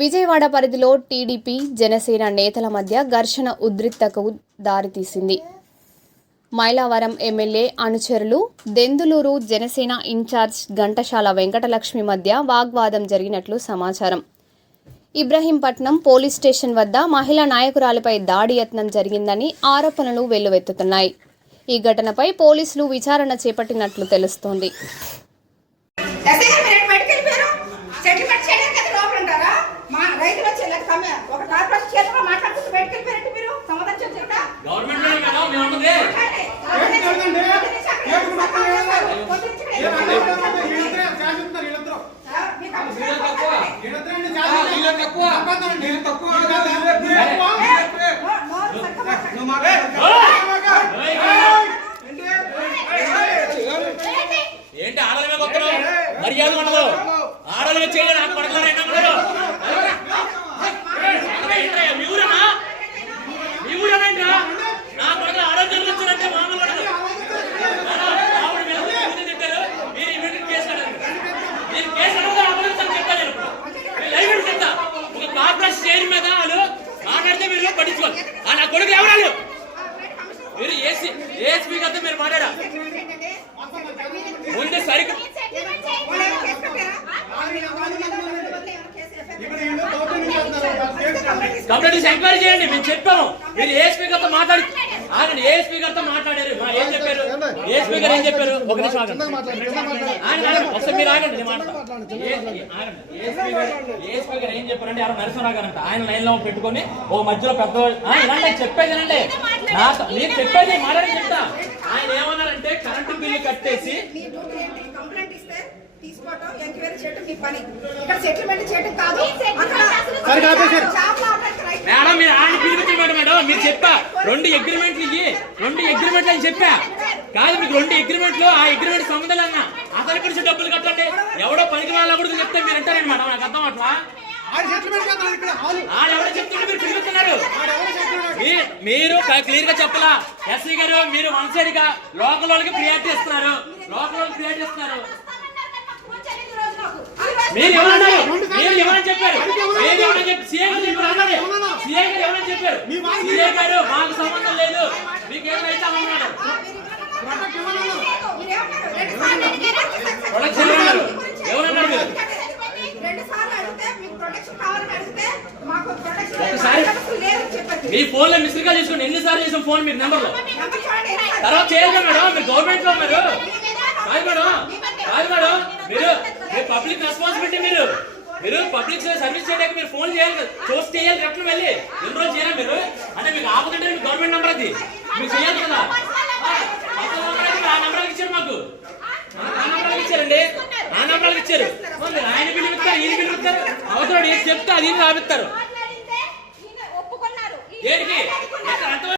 విజయవాడ పరిధిలో టీడీపీ జనసేన నేతల మధ్య ఘర్షణ ఉద్రిక్తతకు దారితీసింది. మైలవరం ఎమ్మెల్యే అనుచరులు దెందులూరు జనసేన ఇన్ఛార్జ్ ఘంటసాల వెంకటలక్ష్మి మధ్య వాగ్వాదం జరిగినట్లు సమాచారం. ఇబ్రహీంపట్నం పోలీస్ స్టేషన్ వద్ద మహిళా నాయకురాలిపై దాడి యత్నం జరిగిందని ఆరోపణలు వెల్లువెత్తుతున్నాయి. ఈ ఘటనపై పోలీసులు విచారణ చేపట్టినట్లు తెలుస్తోంది. ఏంటి ఆడలమే కొత్తరు మర్యాద ఉండదు. ఆడలమే చేయాలి నాకు పడగలరైనా ఉండదు. మీ ఊరేనా మీ ఊరేనా నా పడగల ఆరోగ్యం వచ్చారంటే మామూలు ఉండదు. ఆవిడ తింటారు మీరు ఇమీడియట్ కేసు నేను కేసు అడగదు చెప్తాను. నేను లైవ్ చెప్తా. ఒక కార్పొరేషన్ చైర్ మీద వాళ్ళు మాట్లాడితే మీరు పట్టించుకోవాలి. నా కొడుకు ఎవరాలు మీరు ఏఎస్పీ గారితో మీరు మాట్లాడా ముందు సరిగ్గా కంప్లైంట్ ఎంక్వైరీ చేయండి. మేము చెప్పాము. మీరు ఏఎస్పీ గారితో మాట్లాడి ఆయన ఏఎస్పీ గారితో మాట్లాడారు. ఏం చెప్పారు? ఏఎస్పీ గారు ఏం చెప్పారు? ఒక నిమిషం ఆగండి. ఒకసారి మీరు ఆగండి. నేను మాట్లాడతాను. ఏఎస్పీ గారు ఏం చెప్పారంటే ఎవరు నరసింహరావు గారు అంట ఆయన లైన్ లో పెట్టుకొని ఓ మధ్యలో పెద్ద ఇలాంటి చెప్పేదేనండి. నేను చెప్పేది మాట్లాడి చెప్తా. ఆయన ఏమన్నారంటే కరెంటు బిల్లు కట్టేసి మేడం మీరు ఆయన పిలిపించండి. మేడం మీరు చెప్పా 2 అగ్రిమెంట్లు ఇవి 2 అగ్రిమెంట్లు అని చెప్పా కాదు మీకు 2 అగ్రిమెంట్లు. ఆ అగ్రిమెంట్ సంబంధాలు అన్నా అతని గురించి డబ్బులు కట్టండి. ఎవడో పనికి వాళ్ళ కూడా చెప్తే మీరు అంటారండి మేడం. నాకు అర్థం అట్లా ఎవడో చెప్తుంటే మీరు పిలుపుతున్నారు. మీరు క్లియర్ గా చెప్పలా ఎస్సీ గారు. మీరు వన్ సైడ్ గా లోకల్ వాళ్ళకి ప్రియారిటీ ఇస్తున్నారు. లోకల్ వాళ్ళకి ప్రియారిటీ ఇస్తున్నారు. మీరు ఎవరన్నారు? మీరు ఎవరని చెప్పారు? మీరు ఎవరని చెప్పి సీఏ గారు సీఏ గారు ఎవరని చెప్పారు? సీఏ గారు మాకు సంబంధం లేదు మీకేమైతే అన్నారు. ఎవరన్నారు మీరు? ఒకసారి మీ ఫోన్ లో మిస్డ్ కాల్ చేసుకోండి. ఎన్నిసార్లు చేసాం ఫోన్ మీరు నెంబర్ లో తర్వాత చేయాలి మేడం. మీరు గవర్నమెంట్ లో మీరు కాదు మేడం మీరు పబ్లిక్ రెస్పాన్సిబిలిటీ. మీరు పబ్లిక్ సర్వీస్ చేయడానికి మీరు ఫోన్ చేయాలి కదా. చూసి చేయాలి రెట్లు వెళ్ళి ఎన్ని రోజులు చేయాలి మీరు అంటే మీకు ఆపదంటే మీకు గవర్నమెంట్ నెంబర్ అది మీరు చేయాలి కదా. ఆ నెంబర్కి ఇచ్చారు మాకు. ఆ నెంబర్కి ఇచ్చారండి. ఆ నెంబర్కి ఇచ్చారు. ఆయన బిల్లు ఇస్తారు ఈయన బిల్లు ఇస్తారు. అవసరం ఏది చెప్తే అది రాపిస్తారు. దేనికి